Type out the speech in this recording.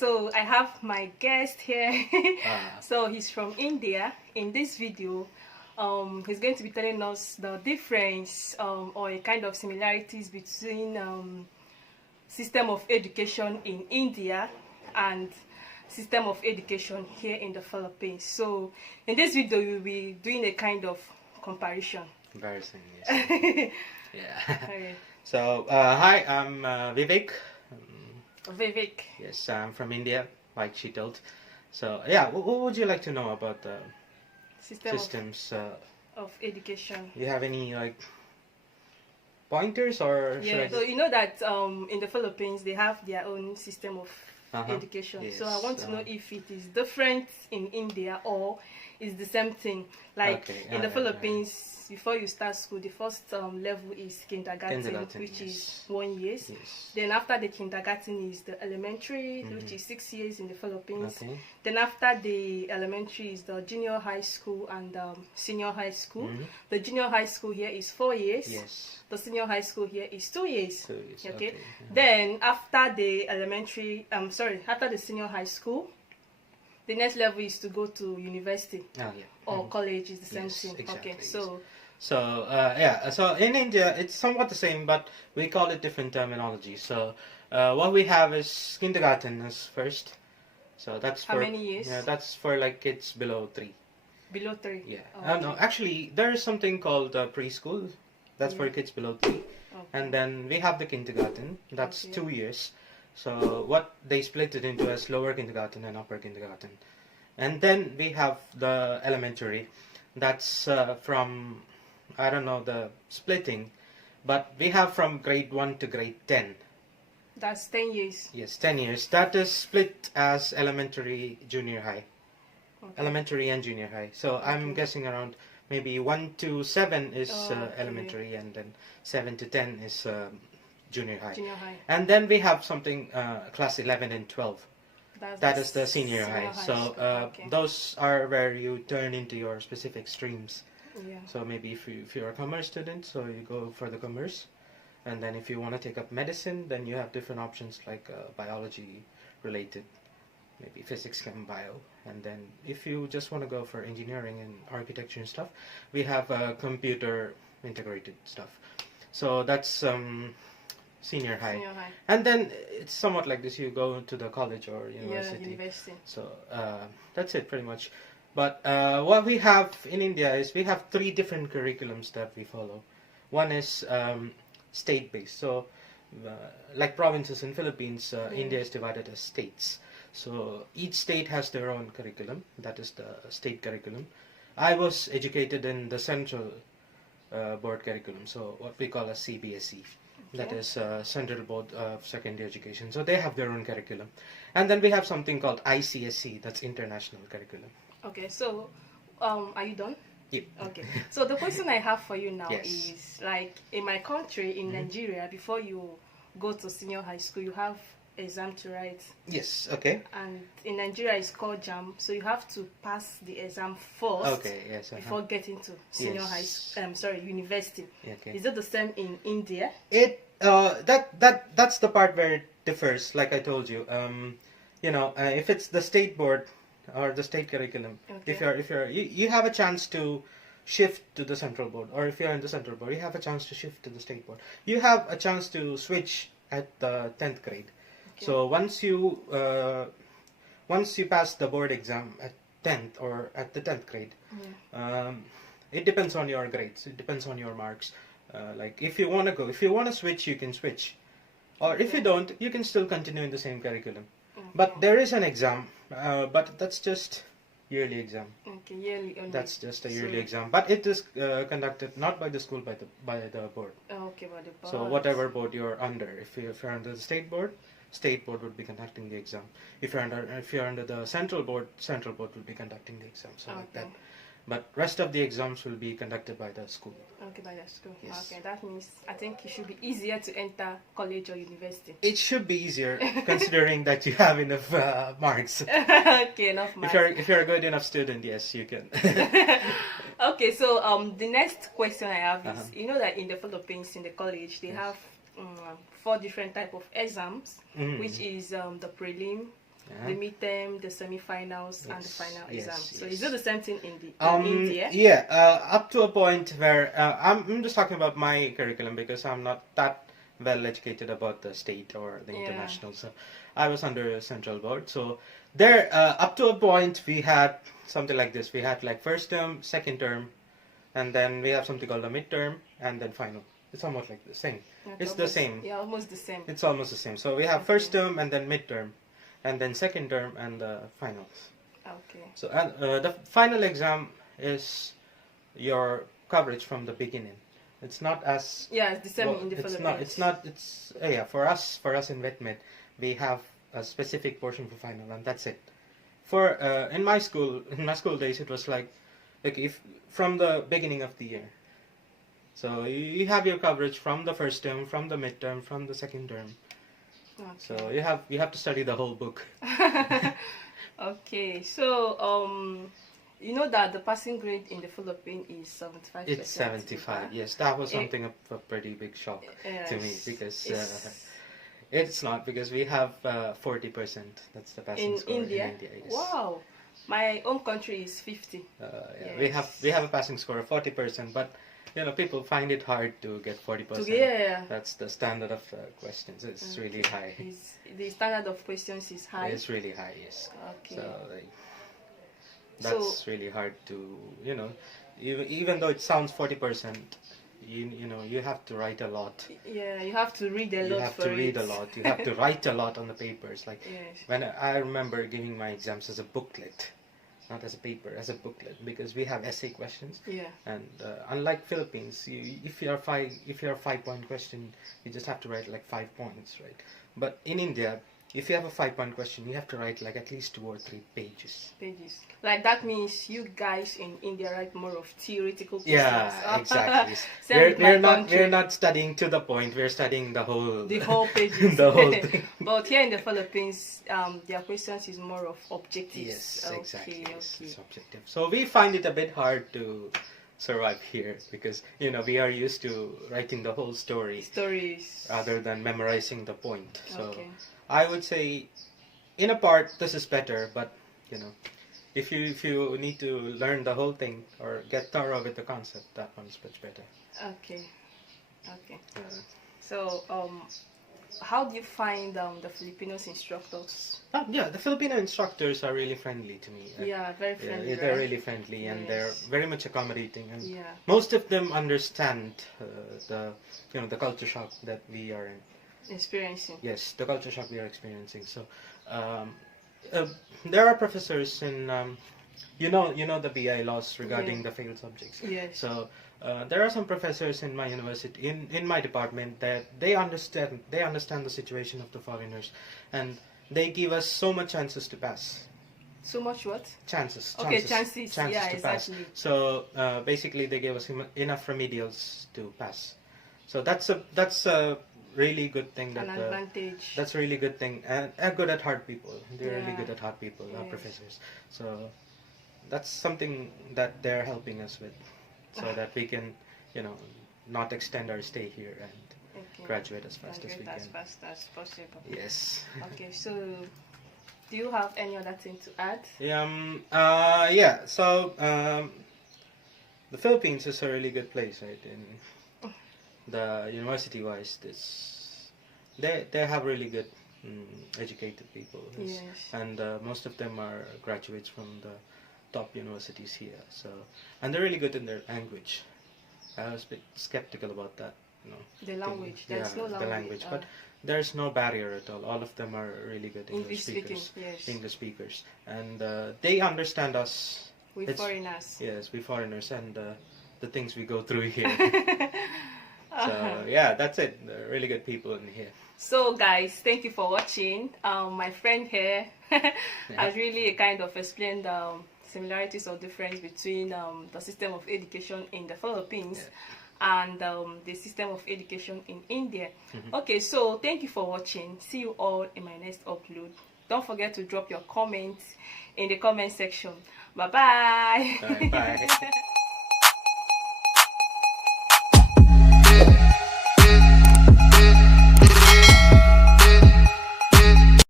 So I have my guest here. So he's from India. In this video, he's going to be telling us the difference or a kind of similarities between system of education in India and system of education here in the Philippines. So in this video, we'll be doing a kind of comparison. Comparison, yes. Yeah. Okay. So, hi, I'm Vivek. Vivek. Yes, I'm from India, like she told. So, yeah, what would you like to know about the systems of education? You have any, like, pointers or yeah, so you know that in the Philippines, they have their own system of education. Yes. So I want to know if it is different in India or it's the same thing. Like in the Philippines, before you start school, the first level is kindergarten, which is 1 year. Yes. Then after the kindergarten is the elementary, which is 6 years in the Philippines. Okay. Then after the elementary is the junior high school and senior high school. The junior high school here is 4 years. Yes. The senior high school here is 2 years. 2 years. Okay. Then after the elementary, after the senior high school, the next level is to go to university or college. Is the same thing. Exactly. Okay. So yeah. So in India, it's somewhat the same, but we call it different terminology. So what we have is kindergarten as first. So that's for how many years? Yeah, that's for like kids below 3. Below 3. Yeah. Oh, okay. No, actually, there is something called preschool. That's for kids below 3. Okay. And then we have the kindergarten. That's 2 years. So what they split it into as lower kindergarten and upper kindergarten. And then we have the elementary. That's from, I don't know the splitting, but we have from grade 1 to grade 10. That's 10 years. Yes, 10 years. That is split as elementary, junior high. Okay. Elementary and junior high. So I'm guessing around maybe 1 to 7 is elementary, and then 7 to 10 is junior high. Junior high. And then we have something class 11 and 12. That is the senior high. So those are where you turn into your specific streams. Yeah. So maybe if you're a commerce student, so you go for the commerce. And then if you want to take up medicine, then you have different options like biology related, maybe physics, chem, bio. And then if you just want to go for engineering and architecture and stuff, we have computer integrated stuff. So that's senior high. Senior high. And then it's somewhat like this, you go to the college or university. Yeah, university. So that's it pretty much. But what we have in India is we have 3 different curriculums that we follow. One is state-based. So like provinces in Philippines, India is divided as states. So each state has their own curriculum. That is the state curriculum. I was educated in the central board curriculum, so what we call a CBSE. That is Central Board of Secondary Education. So they have their own curriculum. And then we have something called ICSE, that's International Curriculum. Okay, so are you done? Yep. Okay. So the question I have for you now is, like, in my country, in Nigeria, before you go to senior high school, you have exam to write. Yes, okay. And in Nigeria, it's called JAM, so you have to pass the exam first. Okay, yes. Before getting to senior high school, university. Okay. Is it the same in India? That's the part where it differs, like I told you. If it's the state board or the state curriculum, if you have a chance to shift to the central board, or if you're in the central board, you have a chance to shift to the state board. You have a chance to switch at the 10th grade. Okay. So once you pass the board exam at 10th or at the 10th grade, it depends on your grades. It depends on your marks. Like if you want to switch, you can switch, or if you don't, you can still continue in the same curriculum. But there is an exam, but that's just yearly exam. Okay, yearly only. That's just a yearly exam, but it is conducted not by the school, by the board. Okay, by the board. So whatever board you're under, if you're under the state board would be conducting the exam. If you're under the central board would be conducting the exam. So like that. But rest of the exams will be conducted by the school. Okay, by the school. Yes. Okay, that means I think it should be easier to enter college or university. It should be easier considering that you have enough marks. Okay, enough marks. If you're a good enough student, yes, you can. Okay, so the next question I have is, you know that in the Philippines, in the college, they have 4 different type of exams, which is the prelim, the midterm, the semi-finals, and the final exam. So yes. is it the same thing in India? Yeah, up to a point where I'm just talking about my curriculum because I'm not that well educated about the state or the international. So I was under a central board. So there, up to a point, we had something like this. We had like first term, second term, and then we have something called a midterm, and then final. It's almost like the same. It's the same. Yeah, almost the same. It's almost the same. So we have first term and then midterm, and then second term and the finals. Okay. So the final exam is your coverage from the beginning. It's not as it's the same in the Philippines. It's for us in VetMed, we have a specific portion for final, and that's it. For in my school days, it was like if from the beginning of the year. So you have your coverage from the first term, from the midterm, from the second term. Okay. So you have to study the whole book. Okay, so you know that the passing grade in the Philippines is 75%. It's 75. Yes, that was something of a pretty big shock to me because it's not, because we have 40%. That's the passing score in India. Yes. Wow, my own country is 50. Yes. We have a passing score of 40%, but people find it hard to get 40%. That's the standard of questions. It's really high. The standard of questions is high. It's really high, yes. Okay. So that's really hard to, even though it sounds 40%, you have to write a lot. Yeah, you have to read a lot. You have to read a lot. You have to write a lot on the papers. Like when I remember giving my exams as a booklet. Not as a paper, as a booklet, because we have essay questions. Yeah. And unlike Philippines, if you're a 5-point question, you just have to write like 5 points, right? But in India, if you have a 5-point question, you have to write like at least 2 or 3 pages. Like that means you guys in India write more of theoretical questions. Yeah, exactly. We're not studying to the point. We're studying the whole pages. the whole thing. But here in the Philippines, their questions is more of objectives. Yes, exactly. It's objective. So we find it a bit hard to survive here because we are used to writing the whole stories rather than memorizing the point. So I would say, in a part, this is better, but if you need to learn the whole thing or get thorough with the concept, that one's much better. Okay. So how do you find the Filipinos instructors? The Filipino instructors are really friendly to me. Very friendly. They're really friendly, and they're very much accommodating, and most of them understand the culture shock that we are experiencing. Yes, the culture shock we are experiencing. So there are professors in the BI laws regarding the failed subjects. Yes. So there are some professors in my university, in my department, that they understand the situation of the foreigners, and they give us so much chances to pass. So much what? Chances. Okay, chances to exactly. pass. So basically, they gave us enough remedials to pass. So that's a really good thing. An advantage. That's a really good thing, and good at hard people. They're really good at hard people, professors. So that's something that they're helping us with, so that we can, not extend our stay here and graduate as fast as we can. As fast as possible. Yes. Okay, so do you have any other thing to add? So the Philippines is a really good place, right? In the university-wise, they have really good educated people, and most of them are graduates from the top universities here. So, and they're really good in their language. I was a bit skeptical about that. The language. There's no language. The language, but there's no barrier at all. All of them are really good English speakers. English speakers, and they understand us. Foreigners. Yes, we foreigners, and the things we go through here. So that's it. They're really good people in here. So guys, thank you for watching. My friend here has really kind of explained similarities or difference between the system of education in the Philippines and the system of education in India. Okay, so thank you for watching. See you all in my next upload. Don't forget to drop your comments in the comment section. Bye bye. Bye.